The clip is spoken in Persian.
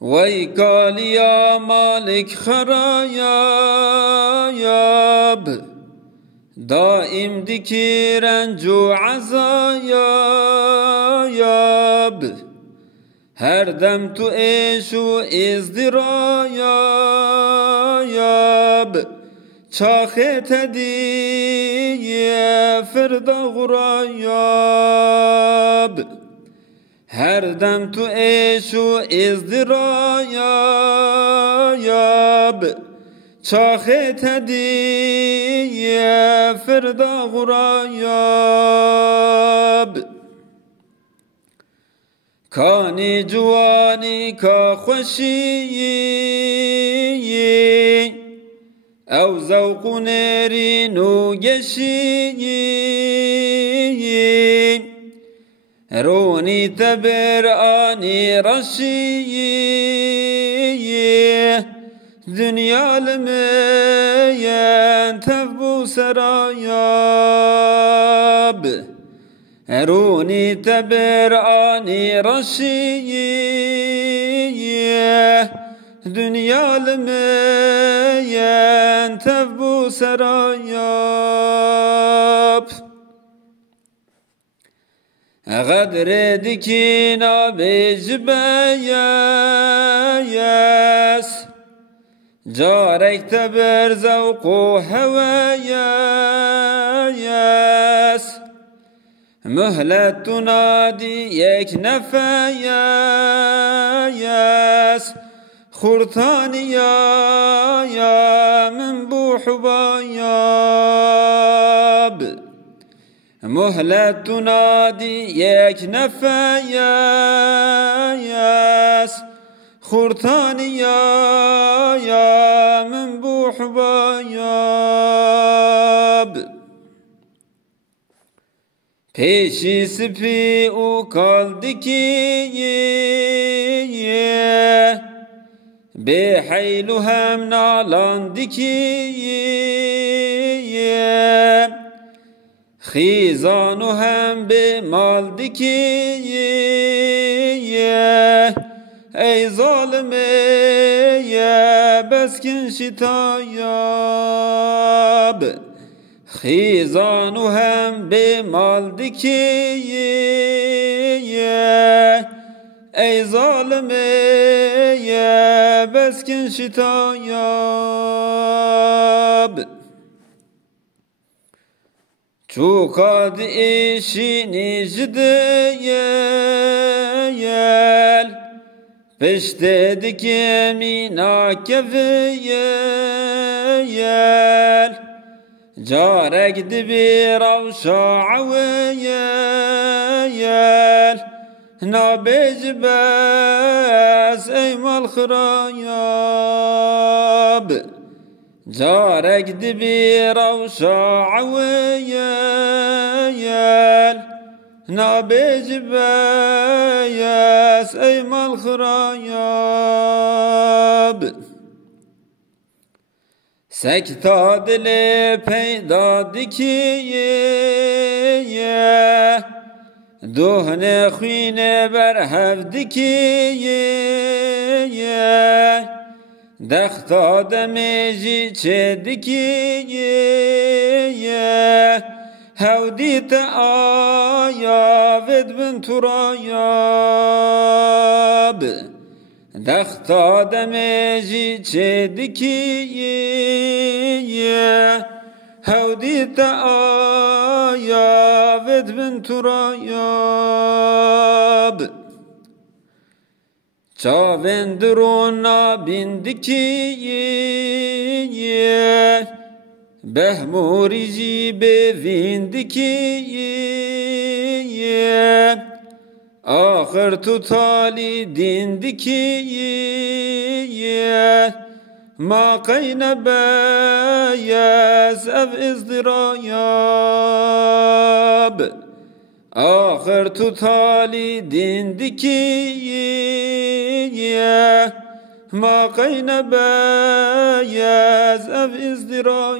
وی کالیا مالک خرایاب دائم دکی رنج و عزایاب هر دم تو عیش و ازدرایاب چاخه تدی فردا غرایاب هر دم تو عیش و ازدرایاب چاخه تدی فردا غرایاب کانی جوانی کا خوشی او ذوق نرین و گشی رونی تبر آنی رشی دنیا لمین تفبو سرایاب رونی تبر آنی رشی دنیا لمین تفبو سرایاب غدر دکینا بجبیاس جارك تبر ذوق هواياس مهلة تنادي يك نفاياس خرطاني يا من بوحباياب مهلة تنادي يك نفاياس خرطاني يا من بوحباياب پیشی سپی او کالدکی به حیلو هم نالاندکی خیزانو هم به مالدکی ای ظالمه بسکن شتایاب خیزانو هم به مالدکی ای ظالمه بسکن شتایاب چوکاد ایشینی جدیل پشت دکمی ناکفیل جارك دبير وشاعويل نابج بس ايما الخراياب جارك دبير وشاعويل نابج بس ايما الخراياب سکتا دل پیدا دکیه دهن خوینه بر هفدکیه دختا دمیجی چه دکیه هودیت آیا ود بن ترایاب دختا دمیجی چه دکیه هودیت آیا ود بن ترایاب چاوندرون نابیندکیه بهموری جی بویندکیه آخر تو تالی دیندکیه ما قین بیاز اف ازدرایاب آخر تو تالی دیندکیه ما قین بیاز اف ازدرایاب